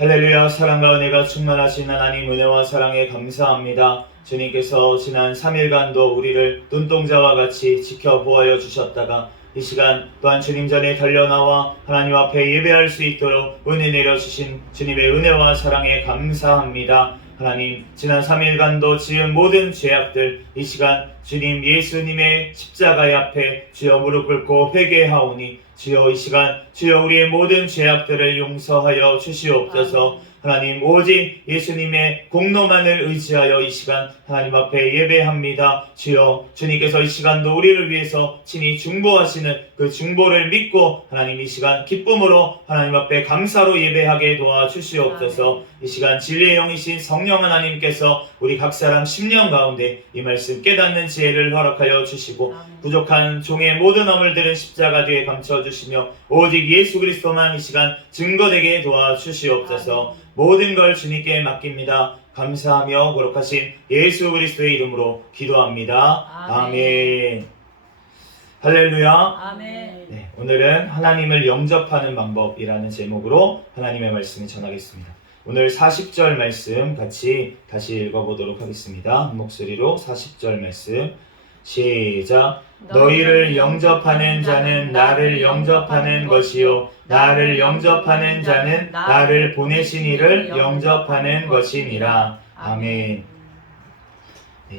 할렐루야. 사랑과 은혜가 충만하신 하나님, 은혜와 사랑에 감사합니다. 주님께서 지난 3일간도 우리를 눈동자와 같이 지켜보아여 주셨다가 이 시간 또한 주님 전에 달려나와 하나님 앞에 예배할 수 있도록 은혜 내려주신 주님의 은혜와 사랑에 감사합니다. 하나님, 지난 3일간도 지은 모든 죄악들 이 시간 주님 예수님의 십자가의 앞에 주여 무릎 꿇고 회개하오니 주여 이 시간 주여 우리의 모든 죄악들을 용서하여 주시옵소서. 하나님, 오직 예수님의 공로만을 의지하여 이 시간 하나님 앞에 예배합니다. 주여, 주님께서 이 시간도 우리를 위해서 친히 중보하시는 그 중보를 믿고 하나님 이 시간 기쁨으로 하나님 앞에 감사로 예배하게 도와주시옵소서. 이 시간 진리의 영이신 성령 하나님께서 우리 각 사람 심령 가운데 이 말씀 깨닫는 지혜를 허락하여 주시고 부족한 종의 모든 허물들은 십자가 뒤에 감춰주시며 오직 예수 그리스도만 이 시간 증거되게 도와주시옵소서. 모든 걸 주님께 맡깁니다. 감사하며 거룩하신 예수 그리스도의 이름으로 기도합니다. 아멘. 할렐루야. 아멘. 네, 오늘은 하나님을 영접하는 방법이라는 제목으로 하나님의 말씀을 전하겠습니다. 오늘 40절 말씀 같이 다시 읽어보도록 하겠습니다. 한 목소리로 40절 말씀 시작. 너희를 영접하는 자는 나를 영접하는 것이요 나를 영접하는 자는 나를 보내신 이를 영접하는 것이니라. 아멘.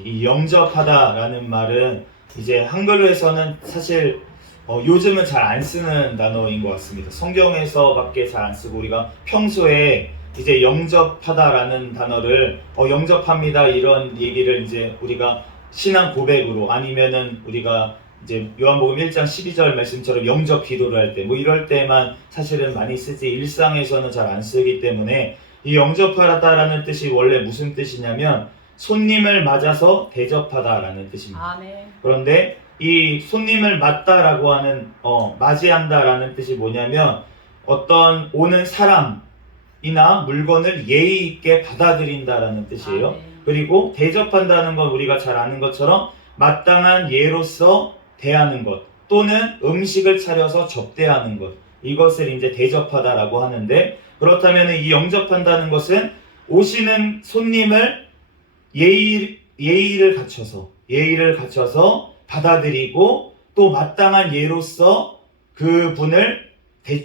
이 영접하다라는 말은 이제 한글로에서는 사실 요즘은 잘 안 쓰는 단어인 것 같습니다. 성경에서밖에 잘 안 쓰고 우리가 평소에 이제 영접하다라는 단어를 영접합니다 이런 얘기를 이제 우리가 신앙 고백으로 아니면은 우리가 이제 요한복음 1장 12절 말씀처럼 영접 기도를 할 때 뭐 이럴 때만 사실은 많이 쓰지 일상에서는 잘 안 쓰기 때문에 이 영접하다라는 뜻이 원래 무슨 뜻이냐면 손님을 맞아서 대접하다라는 뜻입니다. 아멘. 그런데 이 손님을 맞다라고 하는 맞이한다라는 뜻이 뭐냐면 어떤 오는 사람이나 물건을 예의 있게 받아들인다라는 뜻이에요. 아멘. 그리고 대접한다는 건 우리가 잘 아는 것처럼 마땅한 예로서 대하는 것 또는 음식을 차려서 접대하는 것 이것을 이제 대접하다라고 하는데 그렇다면 이 영접한다는 것은 오시는 손님을 예의를 갖춰서 받아들이고 또 마땅한 예로서 그 분을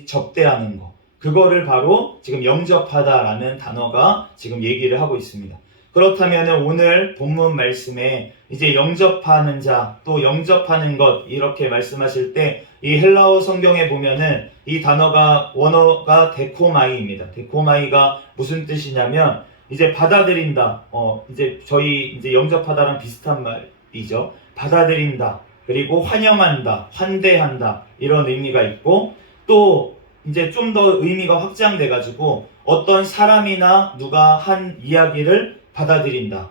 접대하는 것 그거를 바로 지금 영접하다라는 단어가 지금 얘기를 하고 있습니다. 그렇다면 오늘 본문 말씀에 이제 영접하는 자 또 영접하는 것 이렇게 말씀하실 때 이 헬라어 성경에 보면은 이 단어가 원어가 데코마이입니다. 데코마이가 무슨 뜻이냐면 이제 받아들인다. 이제 저희 이제 영접하다랑 비슷한 말이죠. 받아들인다. 그리고 환영한다. 환대한다. 이런 의미가 있고 또 이제 좀 더 의미가 확장돼 가지고 어떤 사람이나 누가 한 이야기를 받아들인다.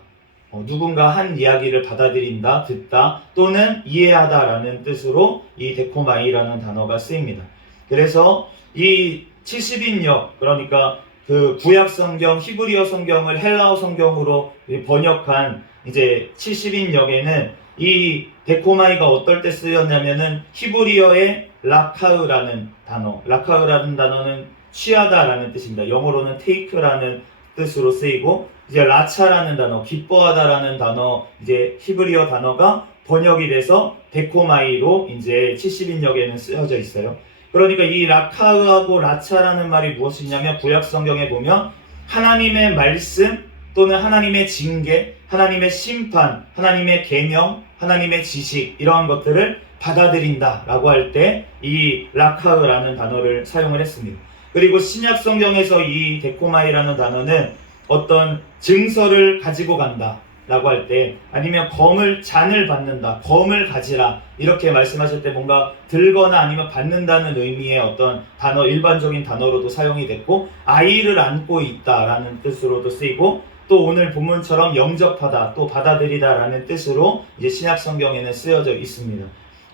누군가 한 이야기를 받아들인다, 듣다 또는 이해하다라는 뜻으로 이 데코마이라는 단어가 쓰입니다. 그래서 이 70인역 그러니까 그 구약 성경 히브리어 성경을 헬라어 성경으로 번역한 이제 70인역에는 이 데코마이가 어떨 때 쓰였냐면은 히브리어의 라카으라는 단어는 취하다라는 뜻입니다. 영어로는 take라는 뜻으로 쓰이고 이제 라차라는 단어, 기뻐하다라는 단어, 이제 히브리어 단어가 번역이 돼서 데코마이로 이제 70인역에는 쓰여져 있어요. 그러니까 이 라카으하고 라차라는 말이 무엇이냐면 구약 성경에 보면 하나님의 말씀 또는 하나님의 징계, 하나님의 심판, 하나님의 계명, 하나님의 지식 이러한 것들을 받아들인다라고 할 때 이 라카으라는 단어를 사용을 했습니다. 그리고 신약 성경에서 이 데코마이라는 단어는 어떤 증서를 가지고 간다 라고 할 때 아니면 잔을 받는다, 검을 가지라 이렇게 말씀하실 때 뭔가 들거나 아니면 받는다는 의미의 어떤 단어, 일반적인 단어로도 사용이 됐고 아이를 안고 있다라는 뜻으로도 쓰이고 또 오늘 본문처럼 영접하다, 또 받아들이다 라는 뜻으로 이제 신약 성경에는 쓰여져 있습니다.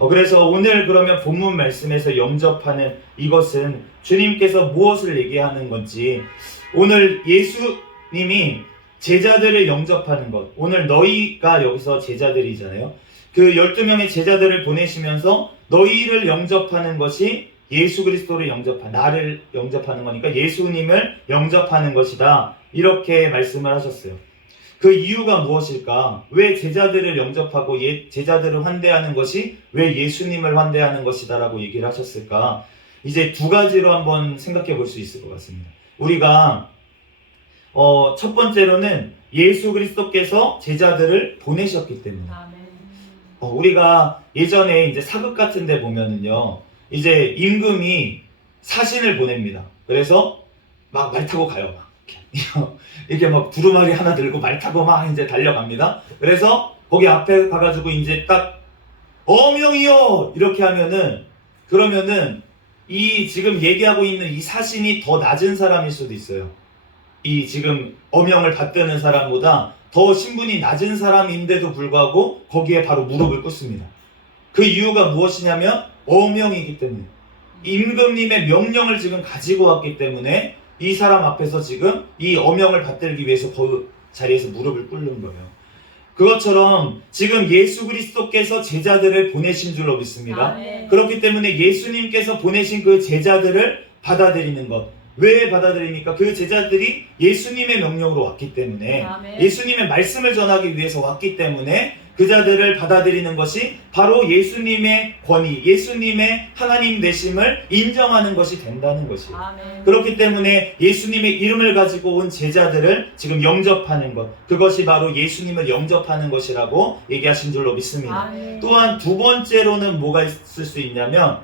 그래서 오늘 그러면 본문 말씀에서 영접하는 이것은 주님께서 무엇을 얘기하는 건지 오늘 예수님이 제자들을 영접하는 것 오늘 너희가 여기서 제자들이잖아요. 그 12명의 제자들을 보내시면서 너희를 영접하는 것이 예수 그리스도를 나를 영접하는 거니까 예수님을 영접하는 것이다. 이렇게 말씀을 하셨어요. 그 이유가 무엇일까? 왜 제자들을 영접하고 제자들을 환대하는 것이 왜 예수님을 환대하는 것이다라고 얘기를 하셨을까? 이제 두 가지로 한번 생각해 볼 수 있을 것 같습니다. 우리가 첫 번째로는 예수 그리스도께서 제자들을 보내셨기 때문에. 우리가 예전에 이제 사극 같은 데 보면은요, 이제 임금이 사신을 보냅니다. 그래서 막 말 타고 가요. 막 이렇게 막 두루마리 하나 들고 말 타고 막 이제 달려갑니다. 그래서 거기 앞에 가가지고 이제 딱 어명이요 이렇게 하면은, 그러면은 이 지금 얘기하고 있는 이 사신이 더 낮은 사람일 수도 있어요. 이 지금 어명을 받드는 사람보다 더 신분이 낮은 사람인데도 불구하고 거기에 바로 무릎을 꿇습니다. 그 이유가 무엇이냐면 어명이기 때문에, 임금님의 명령을 지금 가지고 왔기 때문에 이 사람 앞에서 지금 이 어명을 받들기 위해서 그 자리에서 무릎을 꿇는 거예요. 그것처럼 지금 예수 그리스도께서 제자들을 보내신 줄로 믿습니다. 그렇기 때문에 예수님께서 보내신 그 제자들을 받아들이는 것. 왜 받아들입니까? 그 제자들이 예수님의 명령으로 왔기 때문에, 예수님의 말씀을 전하기 위해서 왔기 때문에 그 자들을 받아들이는 것이 바로 예수님의 권위, 예수님의 하나님 되심을 인정하는 것이 된다는 것이에요. 그렇기 때문에 예수님의 이름을 가지고 온 제자들을 지금 영접하는 것, 그것이 바로 예수님을 영접하는 것이라고 얘기하신 줄로 믿습니다. 또한 두 번째로는 뭐가 있을 수 있냐면,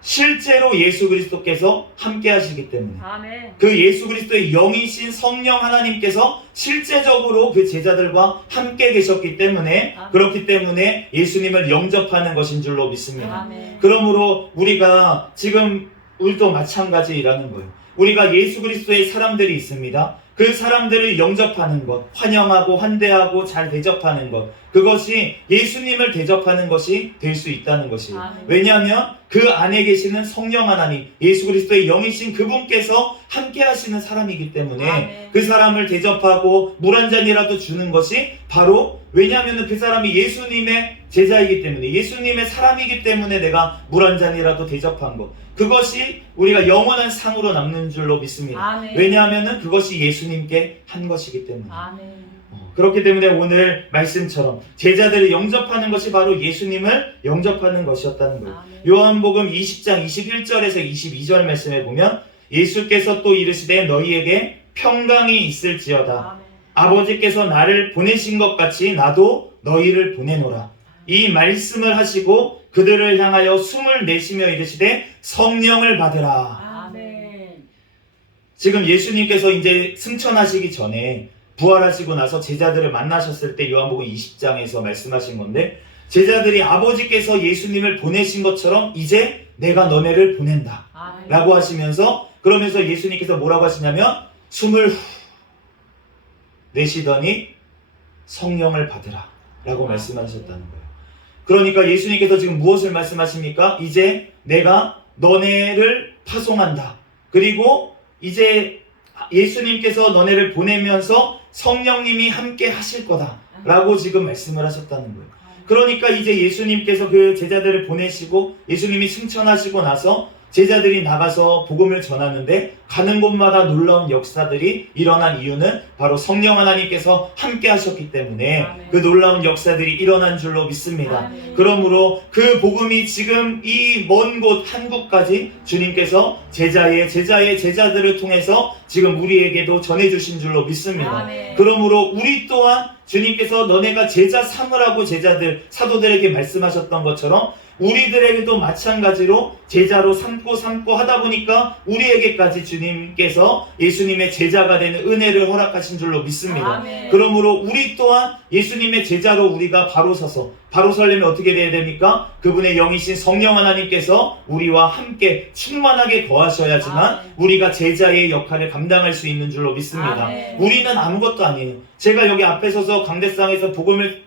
실제로 예수 그리스도께서 함께 하시기 때문에, 그 예수 그리스도의 영이신 성령 하나님께서 실제적으로 그 제자들과 함께 계셨기 때문에, 그렇기 때문에 예수님을 영접하는 것인 줄로 믿습니다. 그러므로 우리가 지금 우리도 마찬가지라는 거예요. 우리가 예수 그리스도의 사람들이 있습니다. 그 사람들을 영접하는 것, 환영하고 환대하고 잘 대접하는 것, 그것이 예수님을 대접하는 것이 될 수 있다는 것이에요. 왜냐하면 그 안에 계시는 성령 하나님, 예수 그리스도의 영이신 그분께서 함께 하시는 사람이기 때문에 그 사람을 대접하고 물 한 잔이라도 주는 것이 바로, 왜냐하면 그 사람이 예수님의 제자이기 때문에, 예수님의 사람이기 때문에 내가 물 한 잔이라도 대접한 것, 그것이 우리가 영원한 상으로 남는 줄로 믿습니다. 왜냐하면 그것이 예수님께 한 것이기 때문에. 그렇기 때문에 오늘 말씀처럼 제자들을 영접하는 것이 바로 예수님을 영접하는 것이었다는 거예요. 요한복음 20장 21절에서 22절 말씀에 보면, 예수께서 또 이르시되 너희에게 평강이 있을지어다. 아버지께서 나를 보내신 것 같이 나도 너희를 보내노라. 이 말씀을 하시고 그들을 향하여 숨을 내쉬며 이르시되 성령을 받으라. 지금 예수님께서 이제 승천하시기 전에, 부활하시고 나서 제자들을 만나셨을 때 요한복음 20장에서 말씀하신 건데, 제자들이 아버지께서 예수님을 보내신 것처럼 이제 내가 너네를 보낸다 라고 하시면서, 그러면서 예수님께서 뭐라고 하시냐면 숨을 후 내쉬더니 성령을 받으라 라고 말씀하셨다는 거예요. 그러니까 예수님께서 지금 무엇을 말씀하십니까? 이제 내가 너네를 파송한다. 그리고 이제 예수님께서 너네를 보내면서 성령님이 함께 하실 거다 라고 지금 말씀을 하셨다는 거예요. 그러니까 이제 예수님께서 그 제자들을 보내시고 예수님이 승천하시고 나서 제자들이 나가서 복음을 전하는데, 가는 곳마다 놀라운 역사들이 일어난 이유는 바로 성령 하나님께서 함께 하셨기 때문에 그 놀라운 역사들이 일어난 줄로 믿습니다. 그러므로 그 복음이 지금 이 먼 곳 한국까지 주님께서 제자들을 통해서 지금 우리에게도 전해주신 줄로 믿습니다. 그러므로 우리 또한 주님께서 너네가 제자 삼으라고 사도들에게 말씀하셨던 것처럼 우리들에게도 마찬가지로 제자로 삼고 하다 보니까 우리에게까지 주님께서 예수님의 제자가 되는 은혜를 허락하신 줄로 믿습니다. 그러므로 우리 또한 예수님의 제자로 우리가 바로 서려면 어떻게 돼야 됩니까? 그분의 영이신 성령 하나님께서 우리와 함께 충만하게 거하셔야지만 우리가 제자의 역할을 감당할 수 있는 줄로 믿습니다. 우리는 아무것도 아니에요. 제가 여기 앞에 서서 강대상에서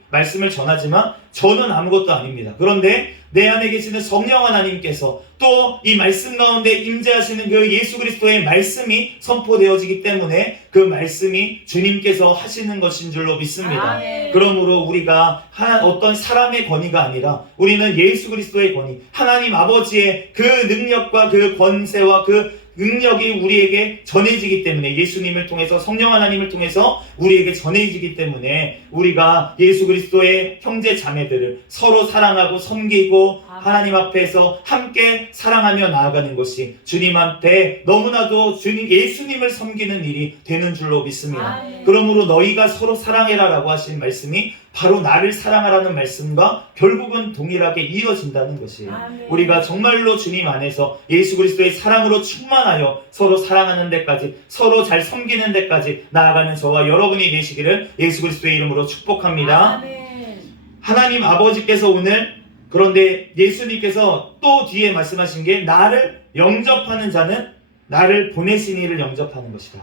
말씀을 전하지만 저는 아무것도 아닙니다. 그런데 내 안에 계시는 성령 하나님께서 또 이 말씀 가운데 임재하시는 그 예수 그리스도의 말씀이 선포되어지기 때문에 그 말씀이 주님께서 하시는 것인 줄로 믿습니다. 아멘. 그러므로 우리가 어떤 사람의 권위가 아니라 우리는 예수 그리스도의 권위, 하나님 아버지의 그 능력과 그 권세와 그 능력이 우리에게 전해지기 때문에, 예수님을 통해서, 성령 하나님을 통해서 우리에게 전해지기 때문에 우리가 예수 그리스도의 형제 자매들을 서로 사랑하고 섬기고 하나님 앞에서 함께 사랑하며 나아가는 것이 주님 앞에 너무나도 예수님을 섬기는 일이 되는 줄로 믿습니다. 아멘. 그러므로 너희가 서로 사랑해라 라고 하신 말씀이 바로 나를 사랑하라는 말씀과 결국은 동일하게 이어진다는 것이에요. 아멘. 우리가 정말로 주님 안에서 예수 그리스도의 사랑으로 충만하여 서로 사랑하는 데까지, 서로 잘 섬기는 데까지 나아가는 저와 여러분이 되시기를 예수 그리스도의 이름으로 축복합니다. 아멘. 하나님 아버지께서 오늘, 그런데 예수님께서 또 뒤에 말씀하신 게 나를 영접하는 자는 나를 보내신 이를 영접하는 것이다.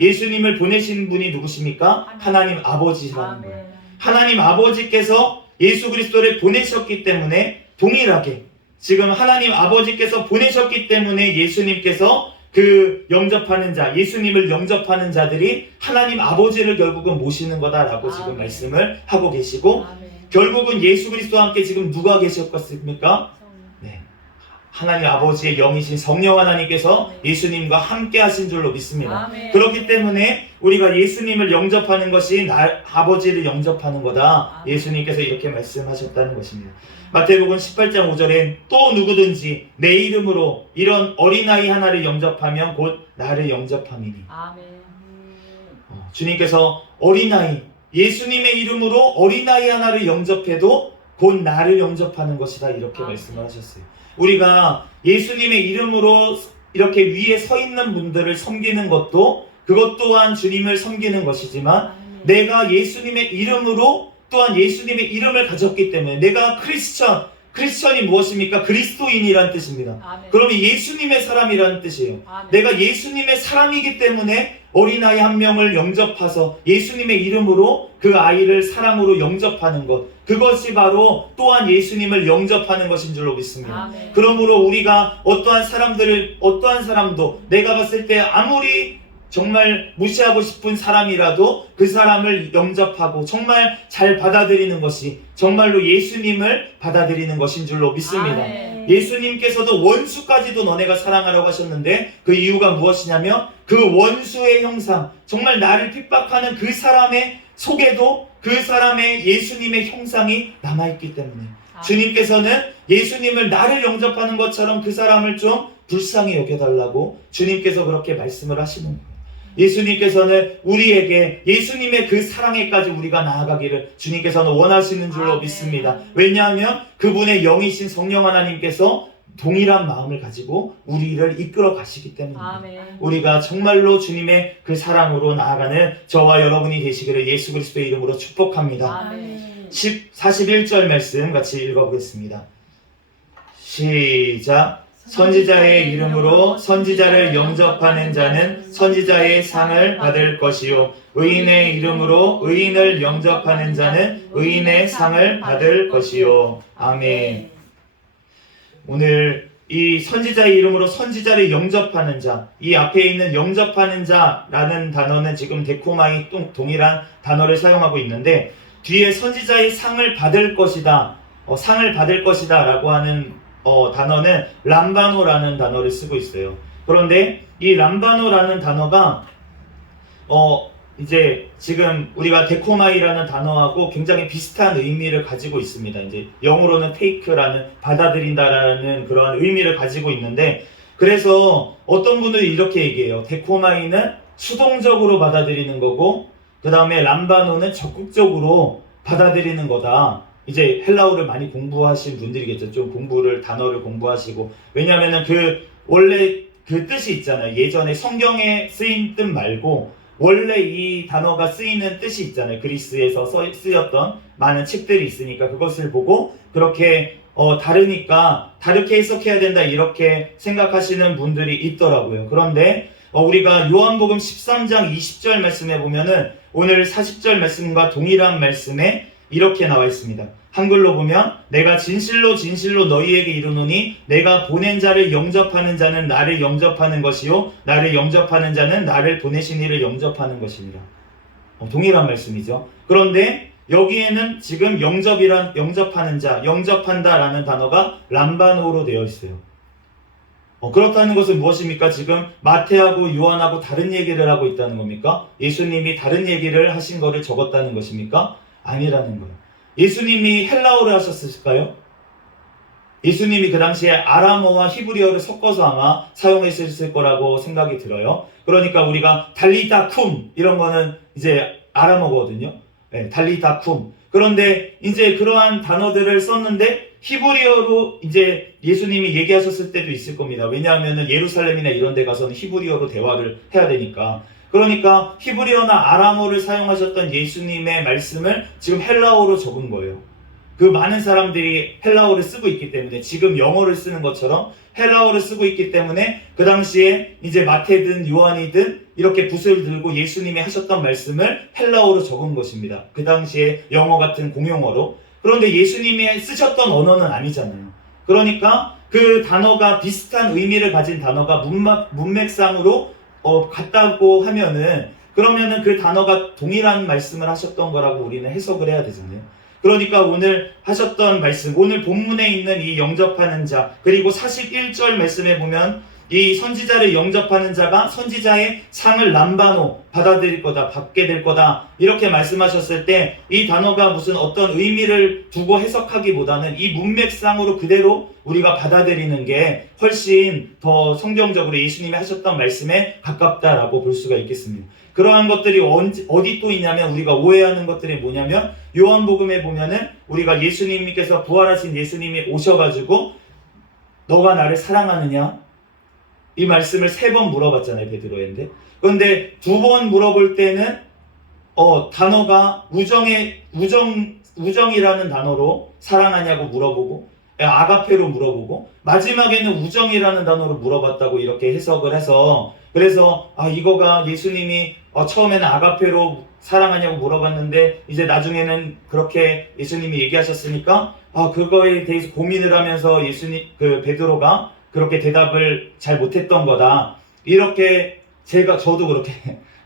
예수님을 보내신 분이 누구십니까? 하나님 아버지라는 거예요. 아멘. 하나님 아버지께서 예수 그리스도를 보내셨기 때문에 동일하게 지금 하나님 아버지께서 보내셨기 때문에 예수님께서 그 영접하는 자, 예수님을 영접하는 자들이 하나님 아버지를 결국은 모시는 거다라고 지금 아멘. 말씀을 하고 계시고, 아멘. 결국은 예수 그리스도와 함께 지금 누가 계셨겠습니까? 네, 하나님 아버지의 영이신 성령 하나님께서 예수님과 함께 하신 줄로 믿습니다. 아멘. 그렇기 때문에 우리가 예수님을 영접하는 것이 아버지를 영접하는 거다. 예수님께서 이렇게 말씀하셨다는 것입니다. 마태복음 18장 5절에 또 누구든지 내 이름으로 이런 어린아이 하나를 영접하면 곧 나를 영접함이니. 아멘. 주님께서 어린아이, 예수님의 이름으로 어린아이 하나를 영접해도 곧 나를 영접하는 것이다, 이렇게 말씀을 하셨어요. 우리가 예수님의 이름으로 이렇게 위에 서 있는 분들을 섬기는 것도, 그것 또한 주님을 섬기는 것이지만, 내가 예수님의 이름으로 또한 예수님의 이름을 가졌기 때문에, 내가 크리스천이 무엇입니까? 그리스도인이란 뜻입니다. 아멘. 그러면 예수님의 사람이라는 뜻이에요. 아멘. 내가 예수님의 사람이기 때문에 어린아이 한 명을 영접해서 예수님의 이름으로 그 아이를 사랑으로 영접하는 것, 그것이 바로 또한 예수님을 영접하는 것인 줄로 믿습니다. 아멘. 그러므로 우리가 어떠한 사람도 내가 봤을 때 아무리 정말 무시하고 싶은 사람이라도 그 사람을 영접하고 정말 잘 받아들이는 것이 정말로 예수님을 받아들이는 것인 줄로 믿습니다. 아멘. 예수님께서도 원수까지도 너네가 사랑하라고 하셨는데, 그 이유가 무엇이냐면 그 원수의 형상, 정말 나를 핍박하는 그 사람의 속에도 그 사람의 예수님의 형상이 남아있기 때문에 주님께서는 예수님을 나를 영접하는 것처럼 그 사람을 좀 불쌍히 여겨달라고 주님께서 그렇게 말씀을 하시는 거예요. 예수님께서는 우리에게 예수님의 그 사랑에까지 우리가 나아가기를 주님께서는 원하시는 줄로 아멘. 믿습니다. 왜냐하면 그분의 영이신 성령 하나님께서 동일한 마음을 가지고 우리를 이끌어 가시기 때문입니다. 아멘. 우리가 정말로 주님의 그 사랑으로 나아가는 저와 여러분이 되시기를 예수 그리스도의 이름으로 축복합니다. 아멘. 41절 말씀 같이 읽어보겠습니다. 시작. 선지자의 이름으로 선지자를 영접하는 자는 선지자의 상을 받을 것이요, 의인의 이름으로 의인을 영접하는 자는 의인의 상을 받을 것이요. 아멘. 오늘 이 선지자의 이름으로 선지자를 영접하는 자, 이 앞에 있는 영접하는 자라는 단어는 지금 데코마이 동일한 단어를 사용하고 있는데, 뒤에 선지자의 상을 받을 것이다, 상을 받을 것이다 라고 하는 단어는 람바노라는 단어를 쓰고 있어요. 그런데 이 람바노라는 단어가 이제 지금 우리가 데코마이라는 단어하고 굉장히 비슷한 의미를 가지고 있습니다. 이제 영어로는 take라는 받아들인다라는 그런 의미를 가지고 있는데, 그래서 어떤 분들이 이렇게 얘기해요. 데코마이는 수동적으로 받아들이는 거고, 그 다음에 람바노는 적극적으로 받아들이는 거다. 이제 헬라어를 많이 공부하신 분들이겠죠. 좀 단어를 공부하시고. 왜냐면은 원래 그 뜻이 있잖아요. 예전에 성경에 쓰인 뜻 말고 원래 이 단어가 쓰이는 뜻이 있잖아요. 그리스에서 쓰였던 많은 책들이 있으니까 그것을 보고 그렇게 다르니까 다르게 해석해야 된다, 이렇게 생각하시는 분들이 있더라고요. 그런데 우리가 요한복음 13장 20절 말씀에 보면은 오늘 40절 말씀과 동일한 말씀에 이렇게 나와 있습니다. 한글로 보면 내가 진실로 진실로 너희에게 이르노니 내가 보낸 자를 영접하는 자는 나를 영접하는 것이요 나를 영접하는 자는 나를 보내신 이를 영접하는 것이니라. 동일한 말씀이죠. 그런데 여기에는 지금 영접하는 자, 영접한다라는 단어가 람바노로 되어 있어요. 그렇다는 것은 무엇입니까? 지금 마태하고 요한하고 다른 얘기를 하고 있다는 겁니까? 예수님이 다른 얘기를 하신 거를 적었다는 것입니까? 아니라는 거예요. 예수님이 헬라어를 하셨을까요? 예수님이 그 당시에 아람어와 히브리어를 섞어서 아마 사용했을 거라고 생각이 들어요. 그러니까 우리가 달리다 쿰 이런 거는 이제 아람어거든요. 네, 달리다 쿰. 그런데 이제 그러한 단어들을 썼는데 히브리어로 이제 예수님이 얘기하셨을 때도 있을 겁니다. 왜냐하면 예루살렘이나 이런 데 가서는 히브리어로 대화를 해야 되니까. 그러니까 히브리어나 아람어를 사용하셨던 예수님의 말씀을 지금 헬라어로 적은 거예요. 그 많은 사람들이 헬라어를 쓰고 있기 때문에 지금 영어를 쓰는 것처럼 헬라어를 쓰고 있기 때문에 그 당시에 이제 마태든 요한이든 이렇게 붓을 들고 예수님이 하셨던 말씀을 헬라어로 적은 것입니다. 그 당시에 영어 같은 공용어로. 그런데 예수님이 쓰셨던 언어는 아니잖아요. 그러니까 그 단어가 비슷한 의미를 가진 단어가 문맥상으로 같다고 그러면은 그 단어가 동일한 말씀을 하셨던 거라고 우리는 해석을 해야 되잖아요. 그러니까 오늘 하셨던 말씀, 오늘 본문에 있는 이 영접하는 자, 그리고 41절 말씀에 보면 이 선지자를 영접하는 자가 선지자의 상을 람바노 받아들일 거다, 받게 될 거다 이렇게 말씀하셨을 때 이 단어가 무슨 어떤 의미를 두고 해석하기보다는 이 문맥상으로 그대로 우리가 받아들이는 게 훨씬 더 성경적으로 예수님이 하셨던 말씀에 가깝다라고 볼 수가 있겠습니다. 그러한 것들이 어디 또 있냐면 우리가 오해하는 것들이 뭐냐면 요한복음에 보면은 우리가 예수님께서 부활하신 예수님이 오셔가지고 너가 나를 사랑하느냐? 이 말씀을 3번 물어봤잖아요, 베드로인데. 그런데 2번 물어볼 때는 단어가 우정이라는 단어로 사랑하냐고 물어보고 아가페로 물어보고 마지막에는 우정이라는 단어로 물어봤다고 이렇게 해석을 해서 그래서 이거가 예수님이 처음에는 아가페로 사랑하냐고 물어봤는데 이제 나중에는 그렇게 예수님이 얘기하셨으니까 그거에 대해서 고민을 하면서 베드로가 그렇게 대답을 잘 못했던 거다. 이렇게 저도 그렇게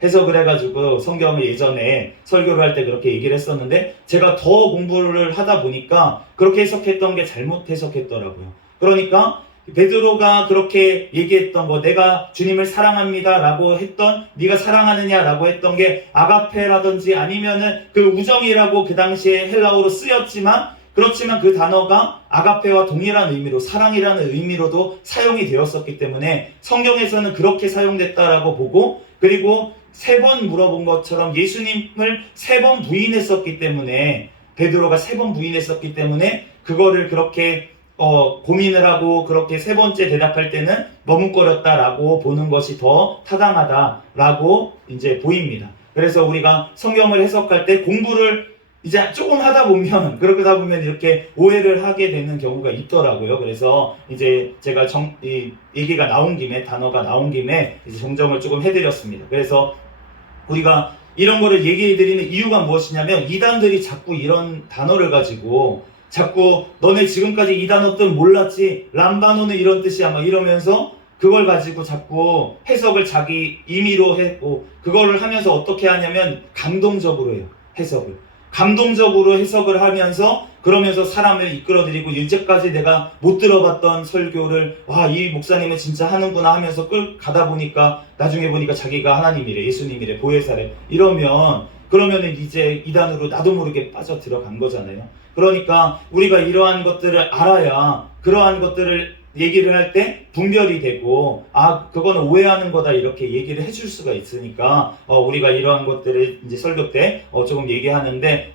해석을 해가지고 성경을 예전에 설교를 할 때 그렇게 얘기를 했었는데 제가 더 공부를 하다 보니까 그렇게 해석했던 게 잘못 해석했더라고요. 그러니까 베드로가 그렇게 얘기했던 거, 내가 주님을 사랑합니다 라고 했던, 네가 사랑하느냐 라고 했던 게 아가페라든지 아니면은 그 우정이라고 그 당시에 헬라어로 쓰였지만 그렇지만 그 단어가 아가페와 동일한 의미로 사랑이라는 의미로도 사용이 되었었기 때문에 성경에서는 그렇게 사용됐다라고 보고 그리고 3번 물어본 것처럼 예수님을 3번 부인했었기 때문에 베드로가 3번 부인했었기 때문에 그거를 그렇게 고민을 하고 그렇게 3번째 대답할 때는 머뭇거렸다라고 보는 것이 더 타당하다라고 이제 보입니다. 그래서 우리가 성경을 해석할 때 공부를 이제 조금 하다 보면 그러다 보면 이렇게 오해를 하게 되는 경우가 있더라고요. 그래서 이제 제가 이 얘기가 나온 김에 단어가 나온 김에 이제 정정을 조금 해드렸습니다. 그래서 우리가 이런 거를 얘기해 드리는 이유가 무엇이냐면 이단들이 자꾸 이런 단어를 가지고 자꾸 너네 지금까지 이 단어 뜻 몰랐지? 람바노는 이런 뜻이야 막 이러면서 그걸 가지고 자꾸 해석을 자기 임의로 했고 그거를 하면서 어떻게 하냐면 감동적으로 해요. 해석을. 감동적으로 해석을 하면서 그러면서 사람을 이끌어들이고 이제까지 내가 못 들어봤던 설교를 이 목사님은 진짜 하는구나 하면서 가다 보니까 나중에 보니까 자기가 하나님이래, 예수님이래, 보혜사래 그러면은 이제 이단으로 나도 모르게 빠져 들어간 거잖아요. 그러니까 우리가 이러한 것들을 알아야 그러한 것들을 얘기를 할 때 분별이 되고 그거는 오해하는 거다 이렇게 얘기를 해줄 수가 있으니까 우리가 이러한 것들을 이제 설교 때 조금 얘기하는데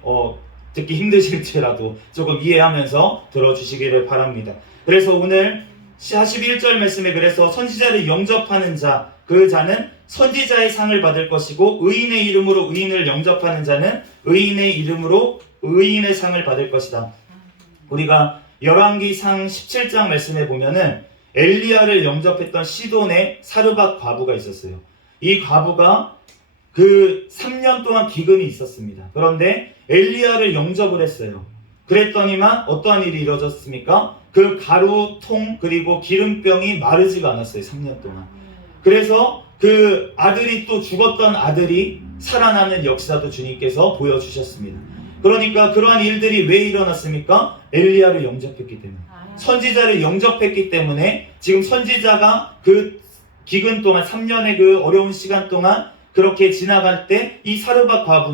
듣기 힘드실지라도 조금 이해하면서 들어주시기를 바랍니다. 그래서 오늘 41절 말씀에 그래서 선지자를 영접하는 자, 그 자는 선지자의 상을 받을 것이고 의인의 이름으로 의인을 영접하는 자는 의인의 이름으로 의인의 상을 받을 것이다. 우리가 열왕기상 17장 말씀에 보면은 엘리야를 영접했던 시돈의 사르밧 과부가 있었어요. 이 과부가 그 3년 동안 기근이 있었습니다. 그런데 엘리야를 영접을 했어요. 그랬더니만 어떠한 일이 이루어졌습니까? 그 가루통 그리고 기름병이 마르지가 않았어요. 3년 동안. 그래서 그 아들이 또 죽었던 아들이 살아나는 역사도 주님께서 보여주셨습니다. 그러니까 그러한 일들이 왜 일어났습니까? 엘리야를 영접했기 때문에. 선지자를 영접했기 때문에 지금 선지자가 그 기근 동안 3년의 그 어려운 시간 동안 그렇게 지나갈 때 이 사르밧 과부,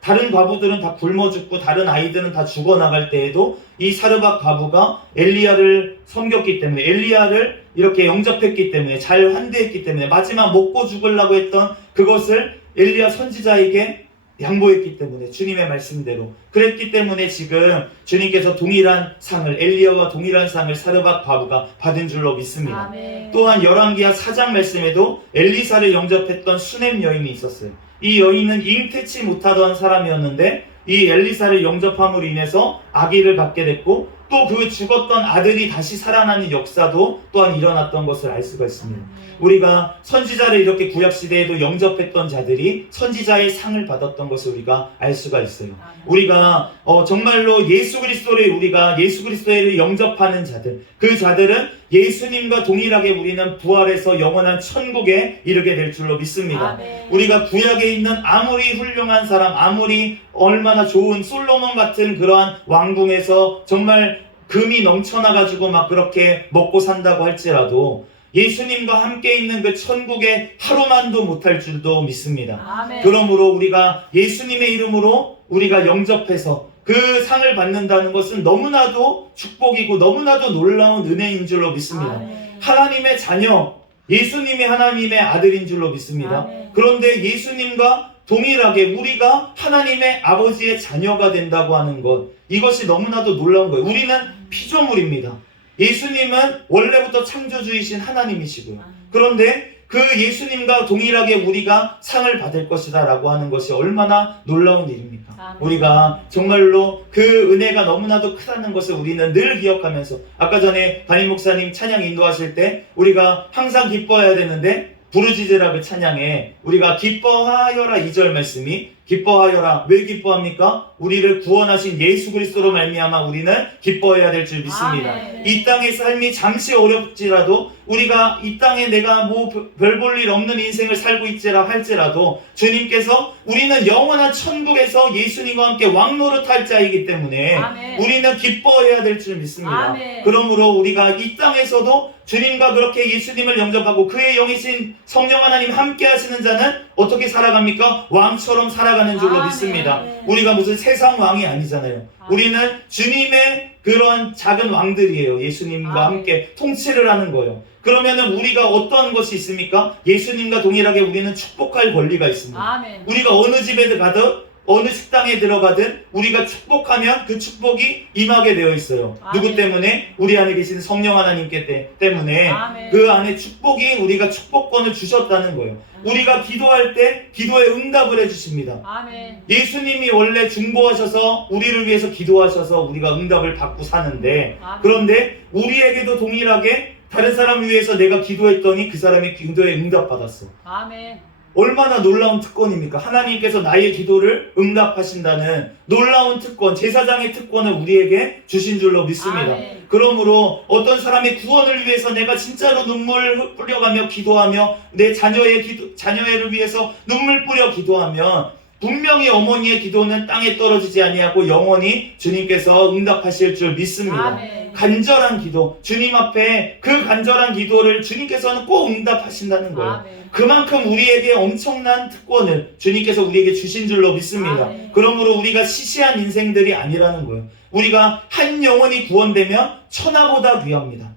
다른 과부들은 다 굶어 죽고 다른 아이들은 다 죽어나갈 때에도 이 사르밧 과부가 엘리야를 섬겼기 때문에, 엘리야를 이렇게 영접했기 때문에, 잘 환대했기 때문에, 마지막 먹고 죽으려고 했던 그것을 엘리야 선지자에게 양보했기 때문에, 주님의 말씀대로 그랬기 때문에 지금 주님께서 동일한 상을, 엘리야와 동일한 상을 사르밧 과부가 받은 줄로 믿습니다. 아멘. 또한 열왕기하 4장 말씀에도 엘리사를 영접했던 수넴 여인이 있었어요. 이 여인은 잉태치 못하던 사람이었는데 이 엘리사를 영접함으로 인해서 아기를 갖게 됐고, 또 그 죽었던 아들이 다시 살아나는 역사도 또한 일어났던 것을 알 수가 있습니다. 우리가 선지자를 이렇게 구약시대에도 영접했던 자들이 선지자의 상을 받았던 것을 우리가 알 수가 있어요. 우리가 정말로 예수 그리스도를 영접하는 자들, 그 자들은 예수님과 동일하게 우리는 부활해서 영원한 천국에 이르게 될 줄로 믿습니다. 아멘. 우리가 구약에 있는 아무리 훌륭한 사람, 아무리 얼마나 좋은 솔로몬 같은 그러한 왕궁에서 정말 금이 넘쳐나가지고 막 그렇게 먹고 산다고 할지라도 예수님과 함께 있는 그 천국에 하루만도 못할 줄도 믿습니다. 아멘. 그러므로 우리가 예수님의 이름으로 우리가 영접해서 그 상을 받는다는 것은 너무나도 축복이고 너무나도 놀라운 은혜인 줄로 믿습니다. 아멘. 하나님의 자녀, 예수님이 하나님의 아들인 줄로 믿습니다. 아멘. 그런데 예수님과 동일하게 우리가 하나님의 아버지의 자녀가 된다고 하는 것, 이것이 너무나도 놀라운 거예요. 우리는 피조물입니다. 예수님은 원래부터 창조주이신 하나님이시고요. 그런데 그 예수님과 동일하게 우리가 상을 받을 것이다 라고 하는 것이 얼마나 놀라운 일입니까? 아멘. 우리가 정말로 그 은혜가 너무나도 크다는 것을 우리는 늘 기억하면서, 아까 전에 담임 목사님 찬양 인도하실 때 우리가 항상 기뻐해야 되는데, 부르짖으라 그 찬양에 우리가 기뻐하여라 2절 말씀이, 기뻐하여라. 왜 기뻐합니까? 우리를 구원하신 예수 그리스도로 말미암아 우리는 기뻐해야 될 줄 믿습니다. 아멘. 이 땅의 삶이 잠시 어렵지라도, 우리가 이 땅에 내가 뭐 별 볼 일 없는 인생을 살고 있지라 할지라도 주님께서 우리는 영원한 천국에서 예수님과 함께 왕노릇할 자이기 때문에 아멘. 우리는 기뻐해야 될 줄 믿습니다. 아멘. 그러므로 우리가 이 땅에서도 주님과 그렇게 예수님을 영접하고 그의 영이신 성령 하나님 함께 하시는 자는 어떻게 살아갑니까? 왕처럼 살아가는 줄로 아멘. 믿습니다. 우리가 무슨 세상 왕이 아니잖아요. 우리는 주님의 그런 작은 왕들이에요. 예수님과 아멘. 함께 통치를 하는 거예요. 그러면은 우리가 어떤 것이 있습니까? 예수님과 동일하게 우리는 축복할 권리가 있습니다. 아멘. 우리가 어느 집에 가든 어느 식당에 들어가든 우리가 축복하면 그 축복이 임하게 되어 있어요. 아멘. 누구 때문에? 우리 안에 계신 성령 하나님께 때문에 아멘. 그 안에 축복이, 우리가 축복권을 주셨다는 거예요. 우리가 기도할 때 기도에 응답을 해주십니다. 아멘. 예수님이 원래 중보하셔서 우리를 위해서 기도하셔서 우리가 응답을 받고 사는데, 아멘. 그런데 우리에게도 동일하게 다른 사람을 위해서 내가 기도했더니 그 사람이 기도에 응답받았어. 아멘. 얼마나 놀라운 특권입니까? 하나님께서 나의 기도를 응답하신다는 놀라운 특권, 제사장의 특권을 우리에게 주신 줄로 믿습니다. 아멘. 그러므로 어떤 사람의 구원을 위해서 내가 진짜로 눈물 뿌려가며 기도하며 내 자녀를 위해서 눈물 뿌려 기도하면 분명히 어머니의 기도는 땅에 떨어지지 아니하고 영원히 주님께서 응답하실 줄 믿습니다. 아멘. 간절한 기도, 주님 앞에 그 간절한 기도를 주님께서는 꼭 응답하신다는 거예요. 아멘. 그만큼 우리에게 엄청난 특권을 주님께서 우리에게 주신 줄로 믿습니다. 아멘. 그러므로 우리가 시시한 인생들이 아니라는 거예요. 우리가 한 영혼이 구원되면 천하보다 귀합니다.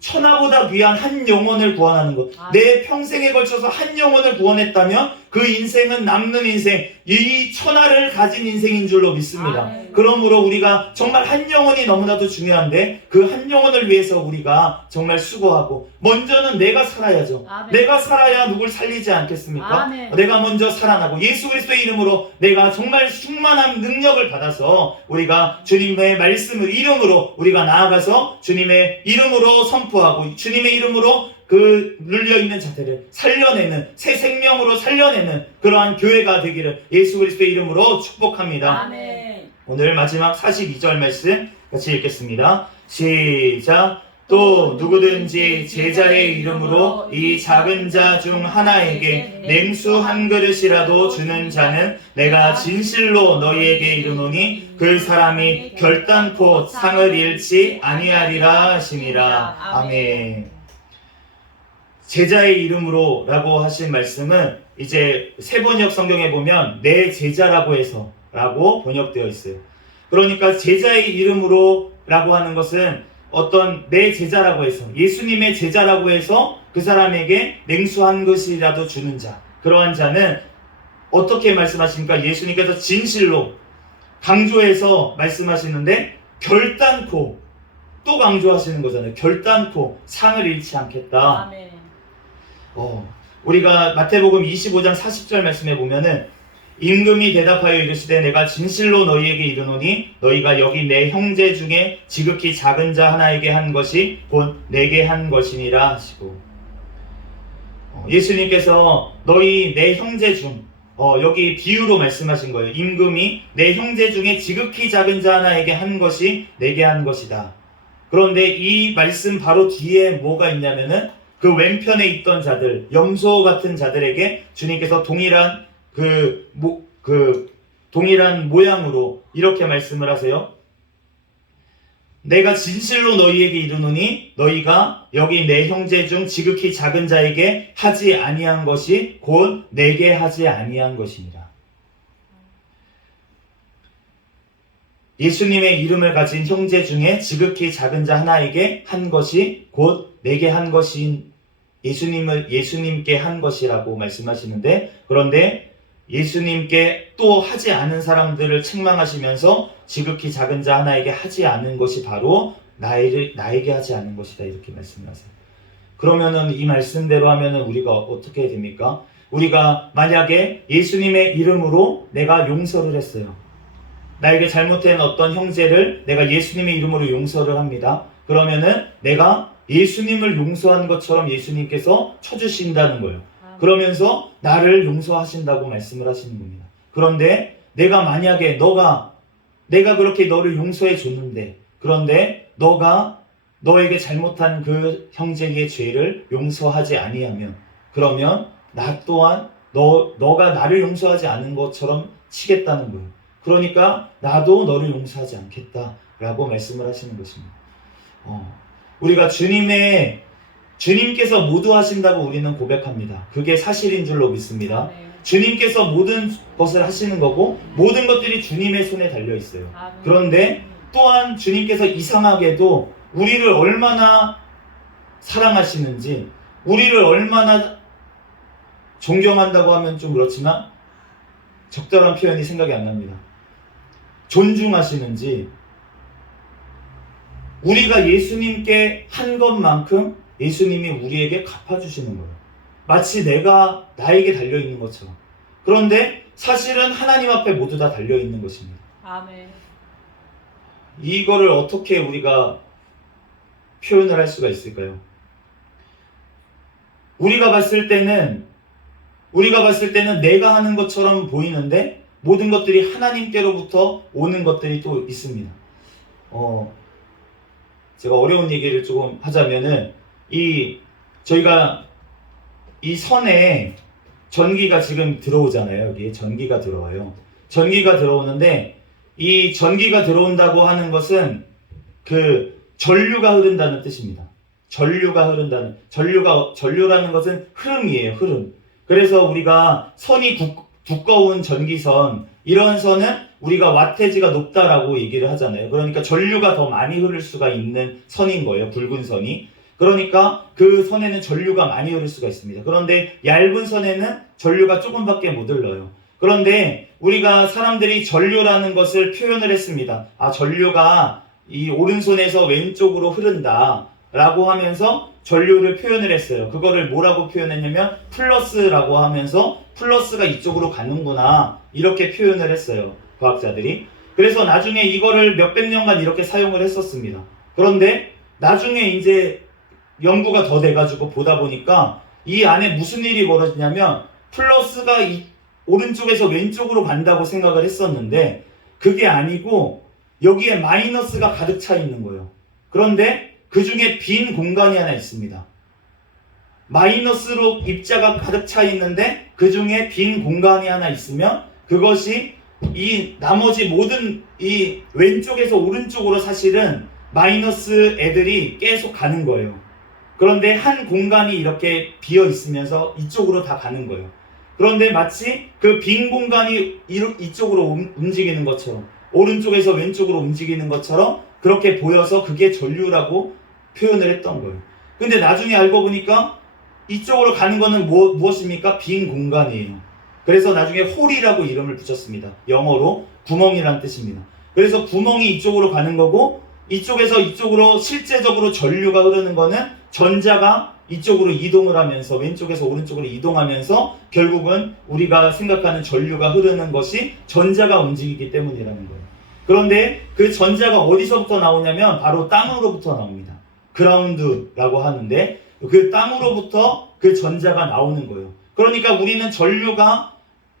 천하보다 귀한 한 영혼을 구원하는 것. 내 평생에 걸쳐서 한 영혼을 구원했다면 그 인생은 남는 인생, 이 천하를 가진 인생인 줄로 믿습니다. 아멘. 그러므로 우리가 정말 한 영혼이 너무나도 중요한데 그 한 영혼을 위해서 우리가 정말 수고하고, 먼저는 내가 살아야죠. 아멘. 내가 살아야 누굴 살리지 않겠습니까? 아멘. 내가 먼저 살아나고 예수 그리스도의 이름으로 내가 정말 충만한 능력을 받아서 우리가 주님의 말씀을 이름으로 우리가 나아가서 주님의 이름으로 선포하고 주님의 이름으로 그 눌려있는 자들을 살려내는, 새 생명으로 살려내는 그러한 교회가 되기를 예수 그리스도의 이름으로 축복합니다. 아멘. 오늘 마지막 42절 말씀 같이 읽겠습니다. 시작. 또 누구든지 제자의 이름으로 이 작은 자 중 하나에게 냉수 한 그릇이라도 주는 자는 내가 진실로 너희에게 이르노니 그 사람이 결단코 상을 잃지 아니하리라 하시니라. 아멘. 제자의 이름으로 라고 하신 말씀은 이제 세번역 성경에 보면 내 제자라고 해서 라고 번역되어 있어요. 그러니까 제자의 이름으로 라고 하는 것은 어떤 내 제자라고 해서, 예수님의 제자라고 해서 그 사람에게 냉수 한 것이라도 주는 자, 그러한 자는 어떻게 말씀하십니까? 예수님께서 진실로 강조해서 말씀하시는데 결단코, 또 강조하시는 거잖아요. 결단코 상을 잃지 않겠다. 아멘. 우리가 마태복음 25장 40절 말씀에 보면은 임금이 대답하여 이르시되 내가 진실로 너희에게 이르노니 너희가 여기 내 형제 중에 지극히 작은 자 하나에게 한 것이 곧 내게 한 것이니라 하시고, 예수님께서 너희 내 형제 중, 여기 비유로 말씀하신 거예요. 임금이 내 형제 중에 지극히 작은 자 하나에게 한 것이 내게 한 것이다. 그런데 이 말씀 바로 뒤에 뭐가 있냐면은 그 왼편에 있던 자들, 염소 같은 자들에게 주님께서 동일한 모양으로 이렇게 말씀을 하세요. 내가 진실로 너희에게 이르노니 너희가 여기 내 형제 중 지극히 작은 자에게 하지 아니한 것이 곧 내게 하지 아니한 것이니라. 예수님의 이름을 가진 형제 중에 지극히 작은 자 하나에게 한 것이 곧 내게 한 것인, 예수님께 한 것이라고 말씀하시는데, 그런데 예수님께 또 하지 않은 사람들을 책망하시면서 지극히 작은 자 하나에게 하지 않은 것이 바로 나에게 하지 않은 것이다, 이렇게 말씀하세요. 그러면은 이 말씀대로 하면은 우리가 어떻게 됩니까? 우리가 만약에 예수님의 이름으로 내가 용서를 했어요. 나에게 잘못된 어떤 형제를 내가 예수님의 이름으로 용서를 합니다. 그러면은 내가 예수님을 용서한 것처럼 예수님께서 쳐주신다는 거예요. 그러면서 나를 용서하신다고 말씀을 하시는 겁니다. 그런데 내가 만약에 내가 그렇게 너를 용서해 줬는데, 그런데 너에게 잘못한 그 형제의 죄를 용서하지 아니하면, 그러면 나 또한 너가 나를 용서하지 않은 것처럼 치겠다는 거예요. 그러니까 나도 너를 용서하지 않겠다라고 말씀을 하시는 것입니다. 우리가 주님께서 모두 하신다고 우리는 고백합니다. 그게 사실인 줄로 믿습니다. 주님께서 모든 것을 하시는 거고 모든 것들이 주님의 손에 달려 있어요. 그런데 또한 주님께서 이상하게도 우리를 얼마나 사랑하시는지, 우리를 얼마나 존경한다고 하면 좀 그렇지만 적절한 표현이 생각이 안 납니다. 존중하시는지, 우리가 예수님께 한 것만큼 예수님이 우리에게 갚아주시는 거예요. 마치 나에게 달려있는 것처럼. 그런데 사실은 하나님 앞에 모두 다 달려있는 것입니다. 아멘. 이거를 어떻게 우리가 표현을 할 수가 있을까요? 우리가 봤을 때는 내가 하는 것처럼 보이는데 모든 것들이 하나님께로부터 오는 것들이 또 있습니다. 제가 어려운 얘기를 조금 하자면은 저희가 이 선에 전기가 지금 들어오잖아요. 여기 전기가 들어와요. 전기가 들어오는데 이 전기가 들어온다고 하는 것은 그 전류가 흐른다는 뜻입니다. 전류라는 것은 흐름이에요. 흐름. 그래서 우리가 선이 두꺼운 전기선, 이런 선은 우리가 와테지가 높다라고 얘기를 하잖아요. 그러니까 전류가 더 많이 흐를 수가 있는 선인 거예요. 굵은 선이. 그러니까 그 선에는 전류가 많이 흐를 수가 있습니다. 그런데 얇은 선에는 전류가 조금밖에 못 흘러요. 그런데 우리가 사람들이 전류라는 것을 표현을 했습니다. 전류가 이 오른손에서 왼쪽으로 흐른다 라고 하면서 전류를 표현을 했어요. 그거를 뭐라고 표현했냐면 플러스라고 하면서 플러스가 이쪽으로 가는구나, 이렇게 표현을 했어요, 과학자들이. 그래서 나중에 이거를 몇백 년간 이렇게 사용을 했었습니다. 그런데 나중에 이제 연구가 더 돼가지고 보다 보니까 이 안에 무슨 일이 벌어지냐면 플러스가 오른쪽에서 왼쪽으로 간다고 생각을 했었는데 그게 아니고 여기에 마이너스가 가득 차 있는 거예요. 그런데 그 중에 빈 공간이 하나 있습니다. 마이너스로 입자가 가득 차 있는데 그 중에 빈 공간이 하나 있으면 그것이 이 나머지 모든 이 왼쪽에서 오른쪽으로 사실은 마이너스 애들이 계속 가는 거예요. 그런데 한 공간이 이렇게 비어 있으면서 이쪽으로 다 가는 거예요. 그런데 마치 그 빈 공간이 이쪽으로 움직이는 것처럼, 오른쪽에서 왼쪽으로 움직이는 것처럼 그렇게 보여서 그게 전류라고 표현을 했던 거예요. 근데 나중에 알고 보니까 이쪽으로 가는 거는 무엇입니까? 빈 공간이에요. 그래서 나중에 홀이라고 이름을 붙였습니다. 영어로 구멍이라는 뜻입니다. 그래서 구멍이 이쪽으로 가는 거고, 이쪽에서 이쪽으로 실제적으로 전류가 흐르는 거는 전자가 이쪽으로 이동을 하면서, 왼쪽에서 오른쪽으로 이동하면서 결국은 우리가 생각하는 전류가 흐르는 것이 전자가 움직이기 때문이라는 거예요. 그런데 그 전자가 어디서부터 나오냐면 바로 땅으로부터 나옵니다. 그라운드라고 하는데 그 땅으로부터 그 전자가 나오는 거예요. 그러니까 우리는 전류가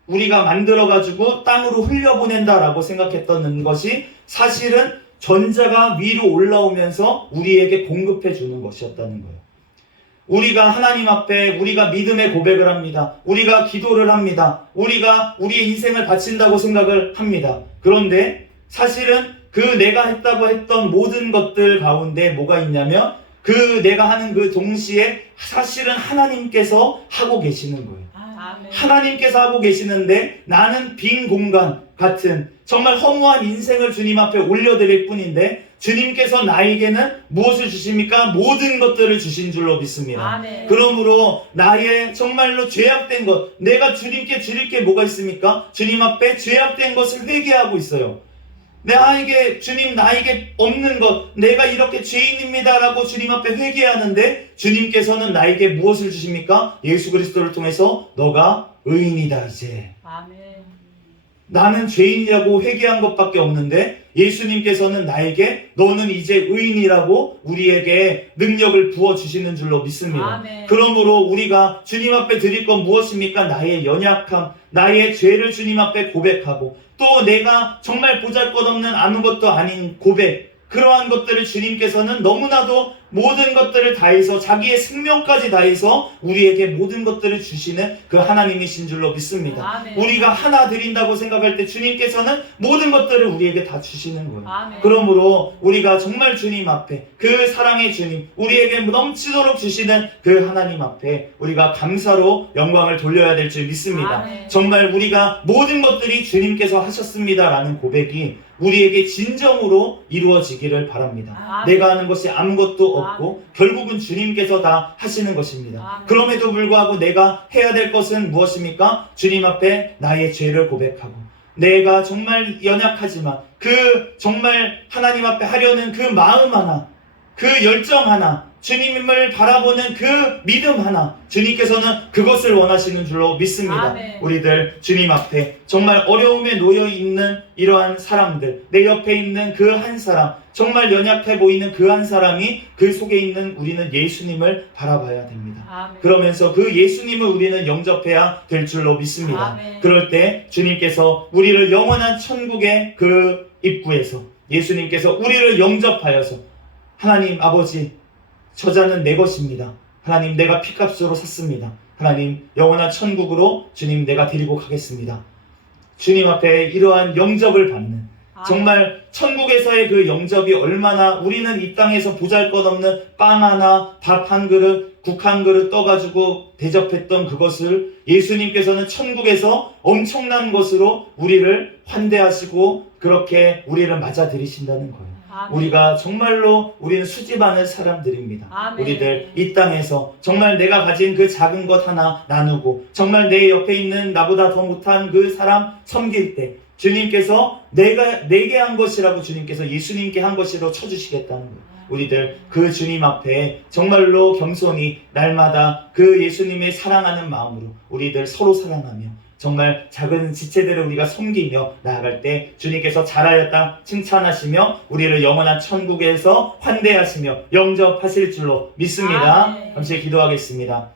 우리가 만들어가지고 땅으로 흘려보낸다라고 생각했던 것이 사실은 전자가 위로 올라오면서 우리에게 공급해 주는 것이었다는 거예요. 우리가 하나님 앞에 우리가 믿음의 고백을 합니다. 우리가 기도를 합니다. 우리가 우리의 인생을 바친다고 생각을 합니다. 그런데 사실은 그 내가 했다고 했던 모든 것들 가운데 뭐가 있냐면 그 내가 하는 그 동시에 사실은 하나님께서 하고 계시는 거예요. 하나님께서 하고 계시는데 나는 빈 공간 같은 정말 허무한 인생을 주님 앞에 올려드릴 뿐인데 주님께서 나에게는 무엇을 주십니까? 모든 것들을 주신 줄로 믿습니다. 아멘. 그러므로 나의 정말로 죄악된 것, 내가 주님께 드릴 게 뭐가 있습니까? 주님 앞에 죄악된 것을 회개하고 있어요. 주님 나에게 없는 것, 내가 이렇게 죄인입니다라고 주님 앞에 회개하는데 주님께서는 나에게 무엇을 주십니까? 예수 그리스도를 통해서 너가 의인이다 이제. 아멘. 나는 죄인이라고 회개한 것밖에 없는데 예수님께서는 나에게 너는 이제 의인이라고 우리에게 능력을 부어주시는 줄로 믿습니다. 아멘. 그러므로 우리가 주님 앞에 드릴 건 무엇입니까? 나의 연약함, 나의 죄를 주님 앞에 고백하고 또 내가 정말 보잘것없는 아무것도 아닌 고백, 그러한 것들을 주님께서는 너무나도 모든 것들을 다해서 자기의 생명까지 다해서 우리에게 모든 것들을 주시는 그 하나님이신 줄로 믿습니다. 아멘. 우리가 하나 드린다고 생각할 때 주님께서는 모든 것들을 우리에게 다 주시는 거예요. 아멘. 그러므로 우리가 정말 주님 앞에 그 사랑의 주님, 우리에게 넘치도록 주시는 그 하나님 앞에 우리가 감사로 영광을 돌려야 될 줄 믿습니다. 아멘. 정말 우리가 모든 것들이 주님께서 하셨습니다라는 고백이 우리에게 진정으로 이루어지기를 바랍니다. 아멘. 내가 하는 것이 아무것도 없고 결국은 주님께서 다 하시는 것입니다. 아멘. 그럼에도 불구하고 내가 해야 될 것은 무엇입니까? 주님 앞에 나의 죄를 고백하고 내가 정말 연약하지만 그 정말 하나님 앞에 하려는 그 마음 하나, 그 열정 하나, 주님을 바라보는 그 믿음 하나, 주님께서는 그것을 원하시는 줄로 믿습니다. 아멘. 우리들 주님 앞에 정말 어려움에 놓여 있는 이러한 사람들, 내 옆에 있는 그 한 사람, 정말 연약해 보이는 그 한 사람이 그 속에 있는 우리는 예수님을 바라봐야 됩니다. 아멘. 그러면서 그 예수님을 우리는 영접해야 될 줄로 믿습니다. 아멘. 그럴 때 주님께서 우리를 영원한 천국의 그 입구에서 예수님께서 우리를 영접하여서 하나님 아버지, 저자는 내 것입니다. 하나님, 내가 피값으로 샀습니다. 하나님, 영원한 천국으로 주님 내가 데리고 가겠습니다. 주님 앞에 이러한 영접을 받는, 정말 천국에서의 그 영접이 얼마나, 우리는 이 땅에서 보잘것없는 빵 하나, 밥 한 그릇, 국 한 그릇 떠가지고 대접했던 그것을 예수님께서는 천국에서 엄청난 것으로 우리를 환대하시고 그렇게 우리를 맞아들이신다는 거예요. 아멘. 우리가 정말로 우리는 수집하는 사람들입니다. 아멘. 우리들 이 땅에서 정말 내가 가진 그 작은 것 하나 나누고 정말 내 옆에 있는 나보다 더 못한 그 사람 섬길 때 주님께서 내게 한 것이라고 주님께서 예수님께 한 것이라고 쳐주시겠다는 거예요. 우리들 그 주님 앞에 정말로 겸손히 날마다 그 예수님의 사랑하는 마음으로 우리들 서로 사랑하며 정말 작은 지체들을 우리가 섬기며 나아갈 때 주님께서 잘하였다 칭찬하시며 우리를 영원한 천국에서 환대하시며 영접하실 줄로 믿습니다. 아멘. 잠시 기도하겠습니다.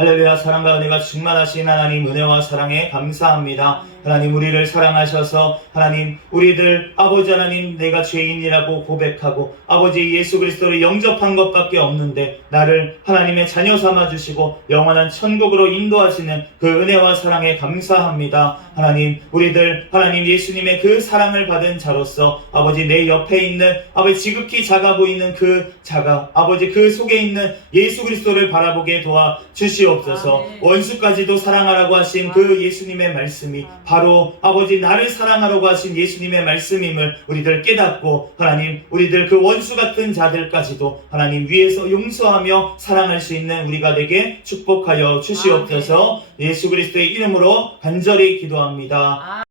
할렐루야. 사랑과 은혜가 충만하신 하나님, 은혜와 사랑에 감사합니다. 하나님, 우리를 사랑하셔서 하나님, 우리들 아버지 하나님, 내가 죄인이라고 고백하고 아버지 예수 그리스도를 영접한 것밖에 없는데 나를 하나님의 자녀 삼아주시고 영원한 천국으로 인도하시는 그 은혜와 사랑에 감사합니다. 하나님, 우리들 하나님 예수님의 그 사랑을 받은 자로서 아버지 내 옆에 있는 아버지 지극히 작아 보이는 그 자가 아버지 그 속에 있는 예수 그리스도를 바라보게 도와 주시옵소서. 원수까지도 사랑하라고 하신 그 예수님의 말씀이 바로 아버지 나를 사랑하라고 하신 예수님의 말씀임을 우리들 깨닫고 하나님, 우리들 그 원수 같은 자들까지도 하나님 위에서 용서하며 사랑할 수 있는 우리가 되게 축복하여 주시옵소서. 예수 그리스도의 이름으로 간절히 기도합니다.